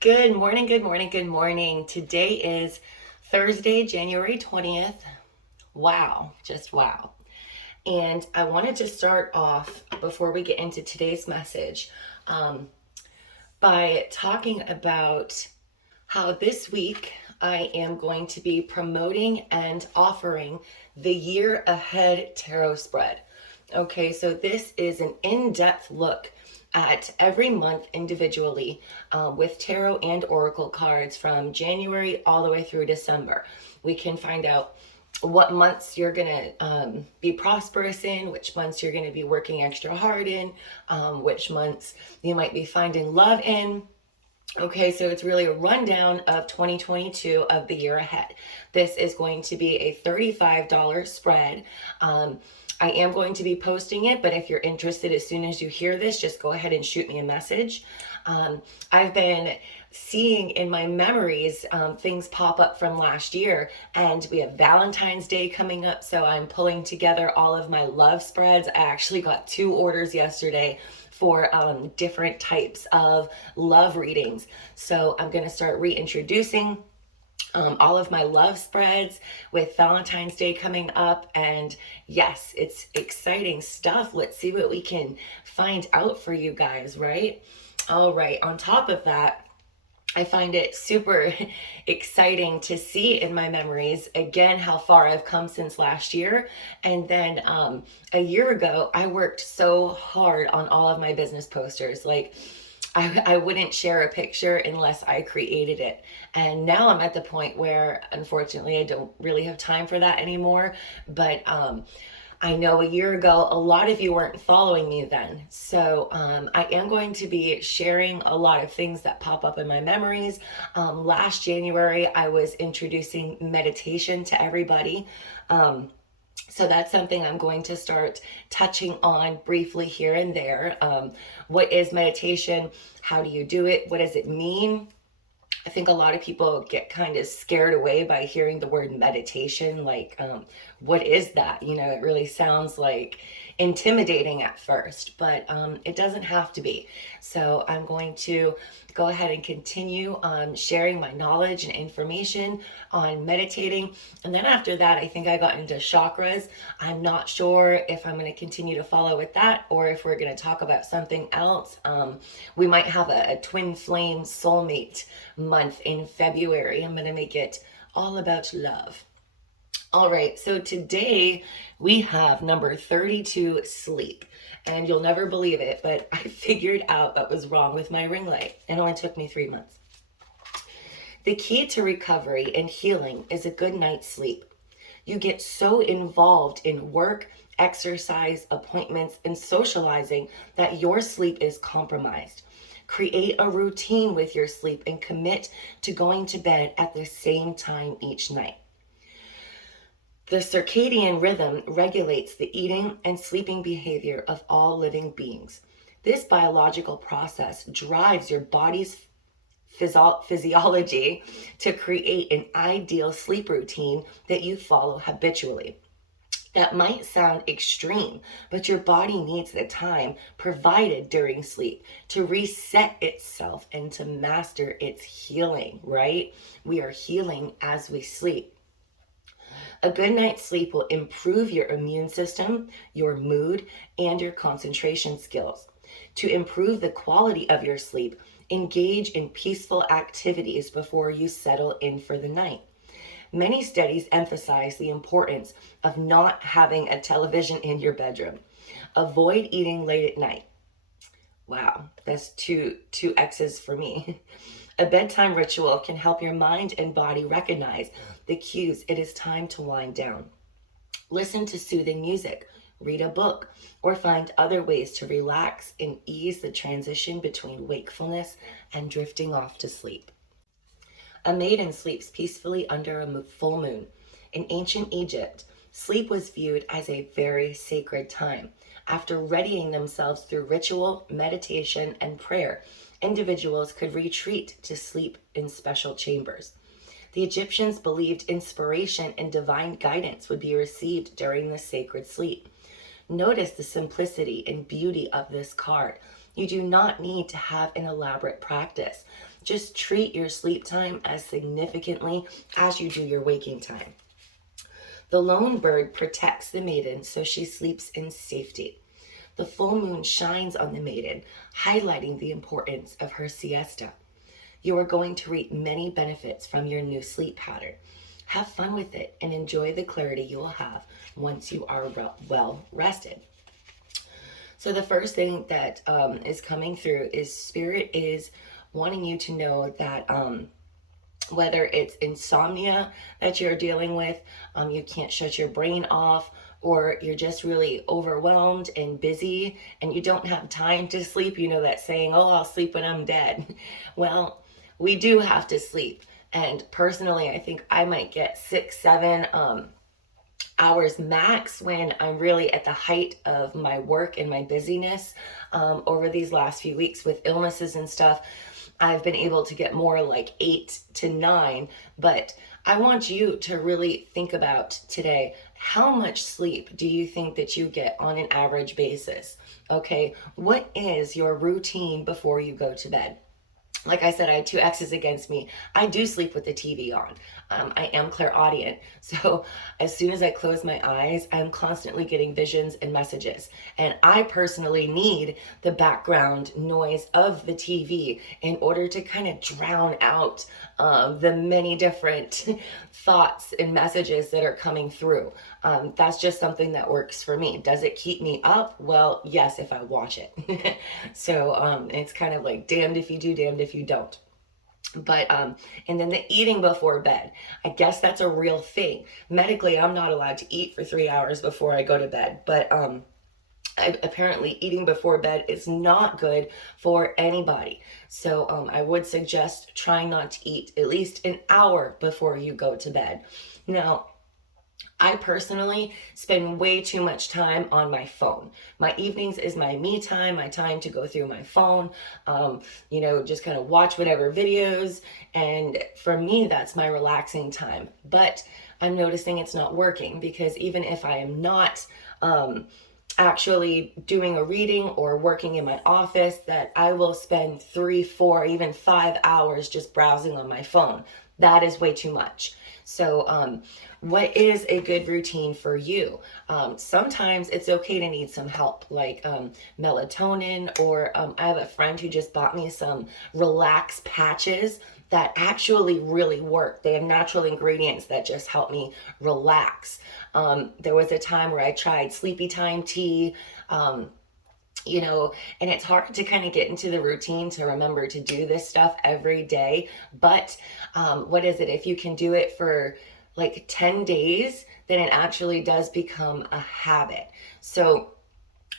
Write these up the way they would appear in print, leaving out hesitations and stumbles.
Good morning, good morning, good morning. Today is Thursday, January 20th. Wow, just wow. And I wanted to start off before we get into today's message by talking about how this week I am going to be promoting and offering the Year Ahead Tarot Spread. Okay, so this is an in-depth look at every month individually with tarot and oracle cards from January all the way through December. We can find out what months you're going to be prosperous in, which months you're going to be working extra hard in, which months you might be finding love in. Okay, so it's really a rundown of 2022 of the year ahead. This is going to be a $35 spread. I am going to be posting it, but if you're interested, as soon as you hear this, just go ahead and shoot me a message. I've been seeing in my memories things pop up from last year, and we have Valentine's Day coming up, so I'm pulling together all of my love spreads. I actually got 2 orders yesterday for different types of love readings. So I'm going to start reintroducing all of my love spreads with Valentine's Day coming up. And yes, it's exciting stuff. Let's see what we can find out for you guys, right? All right, on top of that, I find it super exciting to see in my memories again how far I've come since last year. And then a year ago, I worked so hard on all of my business posters. Like, I wouldn't share a picture unless I created it. And now I'm at the point where, unfortunately, I don't really have time for that anymore. But I know a year ago, a lot of you weren't following me then. So I am going to be sharing a lot of things that pop up in my memories. Last January, I was introducing meditation to everybody. So that's something I'm going to start touching on briefly here and there. What is meditation? How do you do it? What does it mean? I think a lot of people get kind of scared away by hearing the word meditation. Like, what is that? You know, it really sounds like intimidating at first, but it doesn't have to be. So I'm going to go ahead and continue sharing my knowledge and information on meditating. And then after that, I think I got into chakras. I'm not sure if I'm going to continue to follow with that or if we're going to talk about something else. We might have a twin flame soulmate month in February. I'm going to make it all about love. All right, so today we have number 32, sleep. And you'll never believe it, but I figured out what was wrong with my ring light. It only took me 3 months. The key to recovery and healing is a good night's sleep. You get so involved in work, exercise, appointments, and socializing that your sleep is compromised. Create a routine with your sleep and commit to going to bed at the same time each night. The circadian rhythm regulates the eating and sleeping behavior of all living beings. This biological process drives your body's physiology to create an ideal sleep routine that you follow habitually. That might sound extreme, but your body needs the time provided during sleep to reset itself and to master its healing, right? We are healing as we sleep. A good night's sleep will improve your immune system, your mood, and your concentration skills. To improve the quality of your sleep, engage in peaceful activities before you settle in for the night. Many studies emphasize the importance of not having a television in your bedroom. Avoid eating late at night. Wow, that's two X's for me. A bedtime ritual can help your mind and body recognize the cues it is time to wind down. Listen to soothing music, read a book, or find other ways to relax and ease the transition between wakefulness and drifting off to sleep. A maiden sleeps peacefully under a full moon. In ancient Egypt, sleep was viewed as a very sacred time. After readying themselves through ritual, meditation, and prayer, individuals could retreat to sleep in special chambers. The Egyptians believed inspiration and divine guidance would be received during the sacred sleep. Notice the simplicity and beauty of this card. You do not need to have an elaborate practice. Just treat your sleep time as significantly as you do your waking time. The lone bird protects the maiden so she sleeps in safety. The full moon shines on the maiden, highlighting the importance of her siesta. You are going to reap many benefits from your new sleep pattern. Have fun with it and enjoy the clarity you will have once you are well rested. So the first thing that is coming through is Spirit is wanting you to know that whether it's insomnia that you're dealing with, you can't shut your brain off, or you're just really overwhelmed and busy and you don't have time to sleep. You know that saying, oh, I'll sleep when I'm dead. Well, we do have to sleep. And personally, I think I might get 6-7 hours max when I'm really at the height of my work and my busyness. Over these last few weeks with illnesses and stuff, I've been able to get more like 8 to 9, but I want you to really think about today, how much sleep do you think that you get on an average basis? Okay, what is your routine before you go to bed? Like I said, I had 2 X's against me. I do sleep with the TV on. I am clairaudient. So as soon as I close my eyes, I'm constantly getting visions and messages. And I personally need the background noise of the TV in order to kind of drown out the many different thoughts and messages that are coming through. That's just something that works for me. Does it keep me up? Well, yes, if I watch it. So it's kind of like damned if you do, damned if you don't. But and then the eating before bed, I guess that's a real thing. Medically, I'm not allowed to eat for 3 hours before I go to bed, but apparently eating before bed is not good for anybody. So I would suggest trying not to eat at least an hour before you go to bed. Now, I personally spend way too much time on my phone. My evenings is my me time, my time to go through my phone, just kind of watch whatever videos. And for me, that's my relaxing time. But I'm noticing it's not working, because even if I am not actually doing a reading or working in my office, that I will spend 3, 4, even 5 hours just browsing on my phone. That is way too much. So what is a good routine for you? Sometimes it's okay to need some help, like melatonin, or I have a friend who just bought me some relax patches that actually really work. They have natural ingredients that just help me relax. There was a time where I tried sleepy time tea, and it's hard to kind of get into the routine to remember to do this stuff every day. But what is it? If you can do it for like 10 days, then it actually does become a habit. So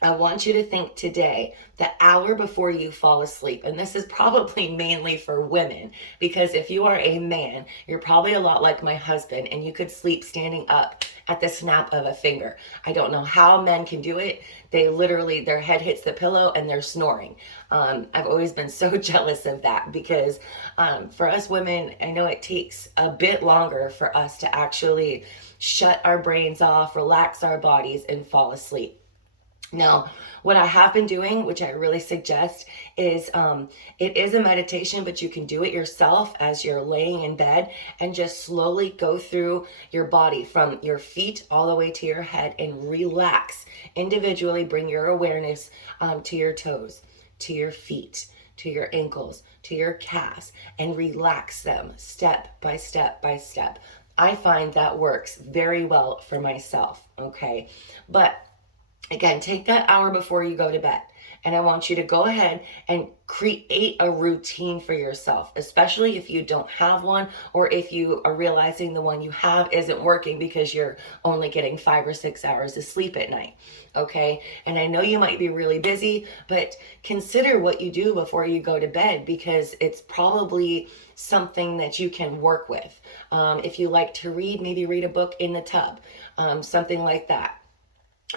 I want you to think today, the hour before you fall asleep, and this is probably mainly for women, because if you are a man, you're probably a lot like my husband, and you could sleep standing up at the snap of a finger. I don't know how men can do it. They literally, their head hits the pillow and they're snoring. I've always been so jealous of that, because for us women, I know it takes a bit longer for us to actually shut our brains off, relax our bodies, and fall asleep. Now, what I have been doing, which I really suggest, is it is a meditation, but you can do it yourself as you're laying in bed, and just slowly go through your body from your feet all the way to your head and relax. Individually, bring your awareness to your toes, to your feet, to your ankles, to your calves, and relax them step by step by step. I find that works very well for myself, okay? But again, take that hour before you go to bed, and I want you to go ahead and create a routine for yourself, especially if you don't have one, or if you are realizing the one you have isn't working because you're only getting 5 or 6 hours of sleep at night. Okay. And I know you might be really busy, but consider what you do before you go to bed, because it's probably something that you can work with. If you like to read, maybe read a book in the tub, something like that.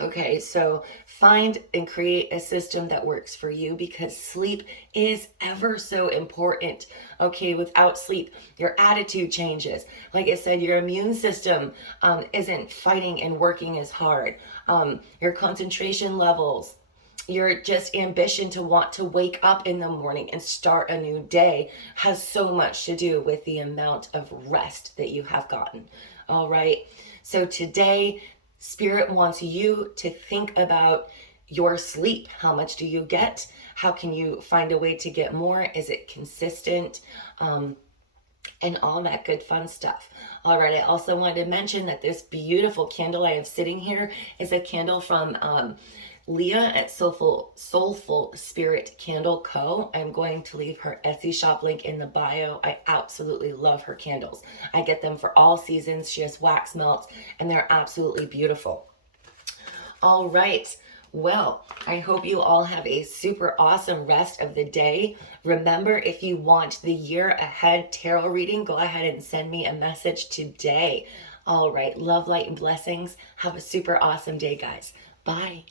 Okay, so find and create a system that works for you, because sleep is ever so important. Okay, without sleep, your attitude changes. Like I said, your immune system isn't fighting and working as hard. Your concentration levels your just ambition to want to wake up in the morning and start a new day has so much to do with the amount of rest that you have gotten. All right. So today, Spirit wants you to think about your sleep. How much do you get? How can you find a way to get more? Is it consistent? And all that good fun stuff. All right, I also wanted to mention that this beautiful candle I have sitting here is a candle from Leah at Soulful Spirit Candle Co. I'm going to leave her Etsy shop link in the bio. I absolutely love her candles. I get them for all seasons. She has wax melts, and they're absolutely beautiful. All right. Well, I hope you all have a super awesome rest of the day. Remember, if you want the year ahead tarot reading, go ahead and send me a message today. All right. Love, light, and blessings. Have a super awesome day, guys. Bye.